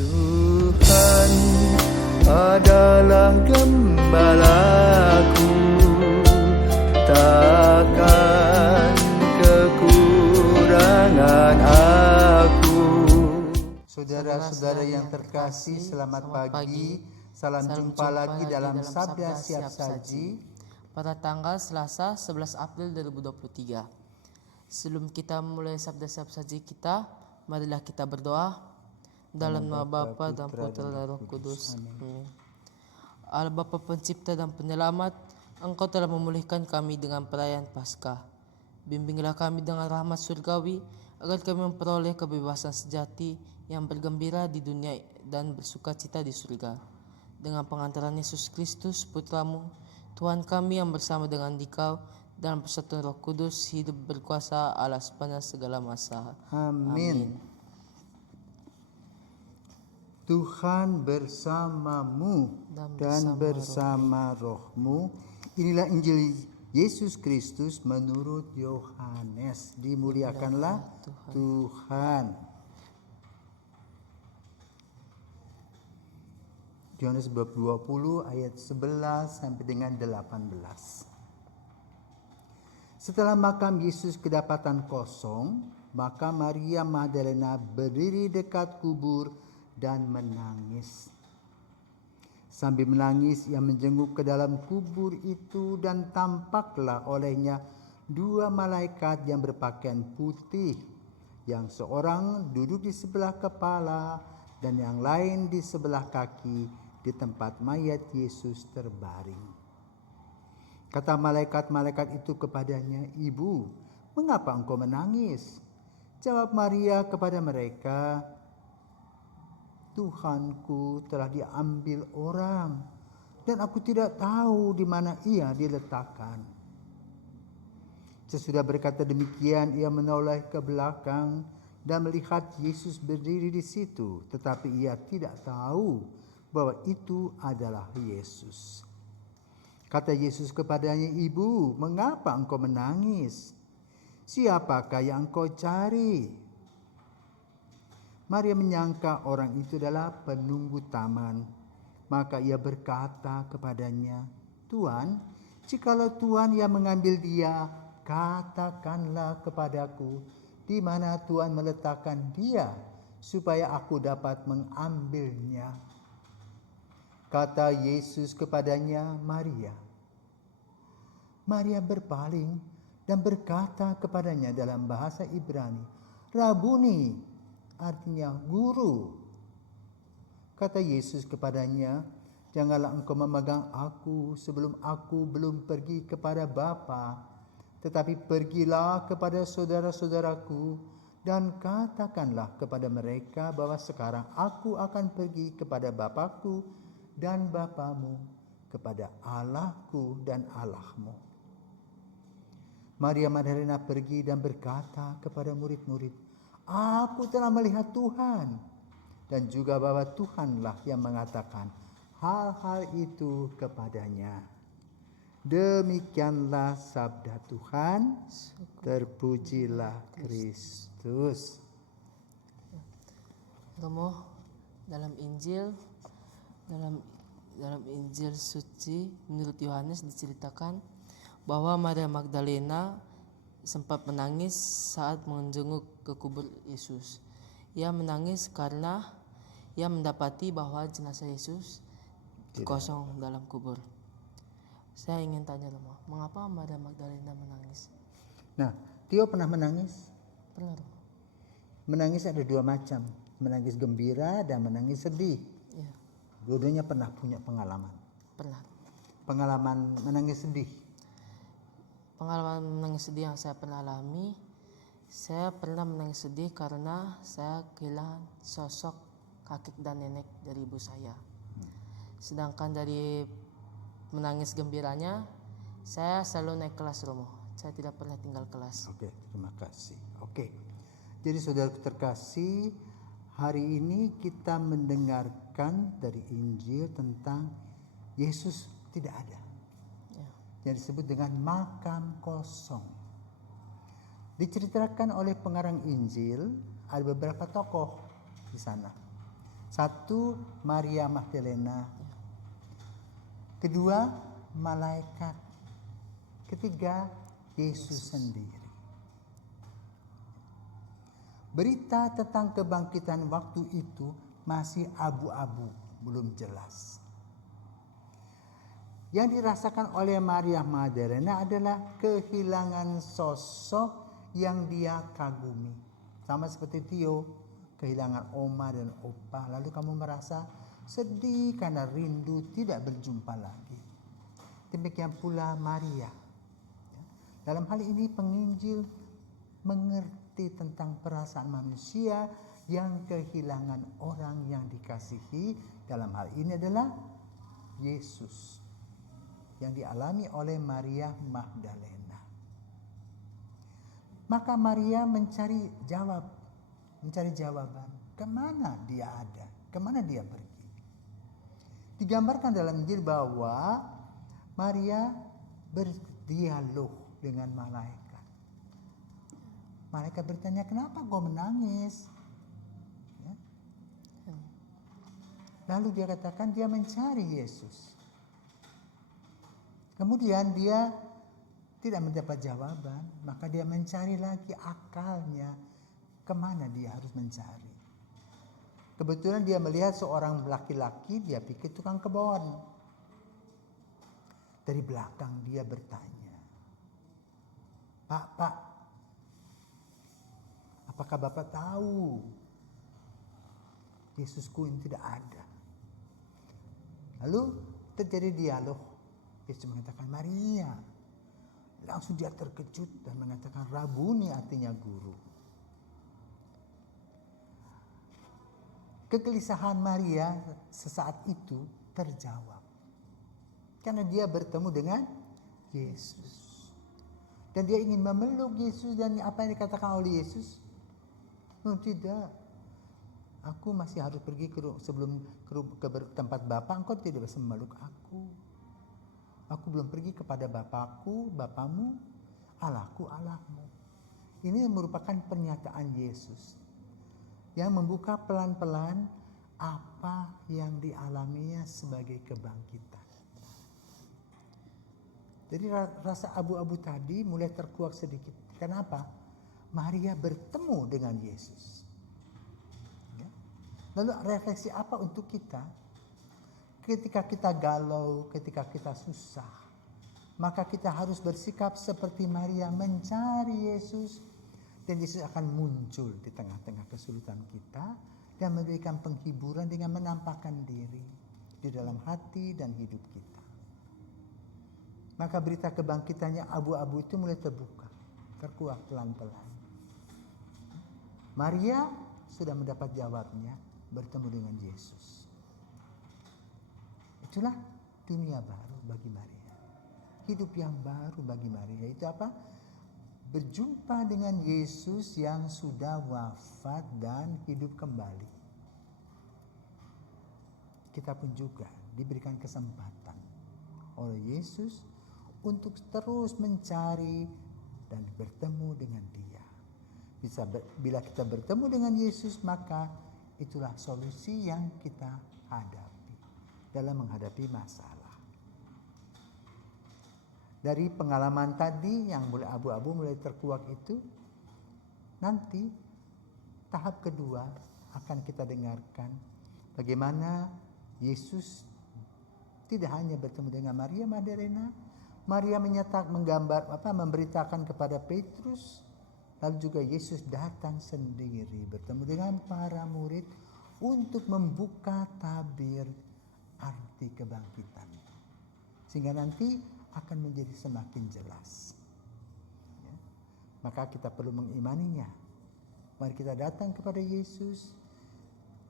Tuhan adalah gembalaku, takkan kekurangan aku. Saudara-saudara yang terkasih, selamat pagi. Salam jumpa lagi dalam Sabda Siap Saji pada tanggal Selasa 11 April 2023. Sebelum kita mulai Sabda Siap Saji kita, marilah kita berdoa. Dalam nama Bapa dan Putra dan Roh Kudus. Amin. Allah Bapa Pencipta dan Penyelamat, Engkau telah memulihkan kami dengan perayaan Paskah. Bimbinglah kami dengan rahmat surgawi, agar kami memperoleh kebebasan sejati yang bergembira di dunia dan bersukacita di surga. Dengan pengantaran Yesus Kristus, Putramu, Tuhan kami yang bersama dengan Dikau dalam persatuan Roh Kudus, hidup berkuasa Allah sepanjang segala masa. Amin. Tuhan bersamamu dan bersama rohmu. Inilah Injil Yesus Kristus menurut Yohanes. Dimuliakanlah Tuhan. Yohanes bab 20 ayat 11 sampai dengan 18. Setelah makam Yesus kedapatan kosong, maka Maria Magdalena berdiri dekat kubur dan menangis. Sambil menangis, ia menjenguk ke dalam kubur itu dan tampaklah olehnya dua malaikat yang berpakaian putih, yang seorang duduk di sebelah kepala dan yang lain di sebelah kaki di tempat mayat Yesus terbaring. Kata malaikat-malaikat itu kepadanya, "Ibu, mengapa engkau menangis?" Jawab Maria kepada mereka, "Tuhanku telah diambil orang, dan aku tidak tahu di mana ia diletakkan." Sesudah berkata demikian, ia menoleh ke belakang dan melihat Yesus berdiri di situ, tetapi ia tidak tahu bahwa itu adalah Yesus. Kata Yesus kepadanya, "Ibu, mengapa engkau menangis? Siapakah yang engkau cari?" Maria menyangka orang itu adalah penunggu taman. Maka ia berkata kepadanya, "Tuan, jikalau Tuan yang mengambil dia, katakanlah kepadaku di mana Tuan meletakkan dia, supaya aku dapat mengambilnya." Kata Yesus kepadanya, "Maria." Maria berpaling dan berkata kepadanya dalam bahasa Ibrani, "Rabuni," artinya guru. Kata Yesus kepadanya, "Janganlah engkau memegang aku sebelum aku belum pergi kepada Bapa, tetapi pergilah kepada saudara-saudaraku dan katakanlah kepada mereka bahwa sekarang aku akan pergi kepada Bapakku dan Bapamu, kepada Allahku dan Allahmu." Maria Magdalena pergi dan berkata kepada murid-murid, "Aku telah melihat Tuhan," dan juga bahwa Tuhanlah yang mengatakan hal-hal itu kepadanya. Demikianlah sabda Tuhan. Terpujilah Kristus. Romo, dalam Injil suci menurut Yohanes diceritakan bahwa Maria Magdalena sempat menangis saat menjenguk ke kubur Yesus. Ia menangis karena ia mendapati bahwa jenazah Yesus kosong dalam kubur. Saya ingin tanya Romo, mengapa Maria Magdalena menangis? Nah, Tio pernah menangis? Pernah Romo. Menangis ada dua macam, menangis gembira dan menangis sedih. Ya. Dua-duanya pernah punya pengalaman. Pernah. Pengalaman menangis sedih. Pengalaman menangis sedih yang saya pernah alami, saya pernah menangis sedih karena saya kehilangan sosok kakek dan nenek dari ibu saya. Sedangkan dari menangis gembiranya, saya selalu naik kelas Romo. Saya tidak pernah tinggal kelas. Oke, terima kasih. Oke. Jadi saudara terkasih, hari ini kita mendengarkan dari Injil tentang Yesus tidak ada. Yang disebut dengan makam kosong. Diceritakan oleh pengarang Injil, ada beberapa tokoh di sana. Satu, Maria Magdalena. Kedua, malaikat. Ketiga, Yesus sendiri. Berita tentang kebangkitan waktu itu masih abu-abu, belum jelas. Yang dirasakan oleh Maria Magdalena adalah kehilangan sosok yang dia kagumi. Sama seperti Tio, kehilangan oma dan opa. Lalu kamu merasa sedih karena rindu tidak berjumpa lagi. Demikian pula Maria. Dalam hal ini penginjil mengerti tentang perasaan manusia yang kehilangan orang yang dikasihi. Dalam hal ini adalah Yesus yang dialami oleh Maria Magdalena. Maka Maria mencari jawaban. Kemana dia ada? Kemana dia pergi? Digambarkan dalam Injil bahwa Maria berdialog dengan malaikat. Malaikat bertanya, kenapa kau menangis? Ya. Lalu dia katakan dia mencari Yesus. Kemudian dia tidak mendapat jawaban, maka dia mencari lagi akalnya kemana dia harus mencari. Kebetulan dia melihat seorang laki-laki, dia pikir tukang kebun. Dari belakang dia bertanya, Pak, apakah Bapak tahu Yesusku ini tidak ada? Lalu terjadi dialog. Yesus mengatakan Maria. Langsung dia terkejut dan mengatakan Rabuni, artinya guru. Kegelisahan Maria sesaat itu terjawab. Karena dia bertemu dengan Yesus. Dan dia ingin memeluk Yesus, dan apa yang dikatakan oleh Yesus? Tidak. Aku masih harus pergi sebelum ke tempat Bapa, engkau tidak bisa memeluk aku. Aku belum pergi kepada Bapakku, Bapamu, Allahku, Allahmu. Ini merupakan pernyataan Yesus yang membuka pelan-pelan apa yang dialaminya sebagai kebangkitan. Jadi rasa abu-abu tadi mulai terkuak sedikit. Kenapa? Maria bertemu dengan Yesus. Ya. Lalu refleksi apa untuk kita? Ketika kita galau, ketika kita susah, maka kita harus bersikap seperti Maria mencari Yesus, dan Yesus akan muncul di tengah-tengah kesulitan kita dan memberikan penghiburan dengan menampakkan diri di dalam hati dan hidup kita. Maka berita kebangkitannya abu-abu itu mulai terbuka, terkuak pelan-pelan. Maria sudah mendapat jawabnya, bertemu dengan Yesus. Itulah dunia baru bagi Maria. Hidup yang baru bagi Maria itu apa? Berjumpa dengan Yesus yang sudah wafat dan hidup kembali. Kita pun juga diberikan kesempatan oleh Yesus untuk terus mencari dan bertemu dengan Dia. Bila kita bertemu dengan Yesus, maka itulah solusi yang kita hadapi dalam menghadapi masalah. Dari pengalaman tadi yang mulai abu-abu, mulai terkuak itu, nanti tahap kedua akan kita dengarkan bagaimana Yesus tidak hanya bertemu dengan Maria Magdalena, Maria memberitakan kepada Petrus, lalu juga Yesus datang sendiri bertemu dengan para murid untuk membuka tabir arti kebangkitan, sehingga nanti akan menjadi semakin jelas. Ya. Maka kita perlu mengimaninya. Mari kita datang kepada Yesus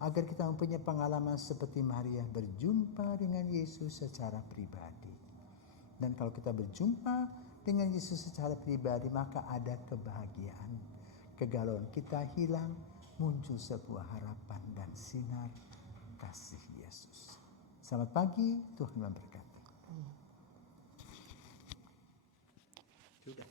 agar kita mempunyai pengalaman seperti Maria, berjumpa dengan Yesus secara pribadi. Dan kalau kita berjumpa dengan Yesus secara pribadi, maka ada kebahagiaan. Kegalauan kita hilang, muncul sebuah harapan dan sinar kasih Yesus. Selamat pagi, Tuhan memberkati. Sudah.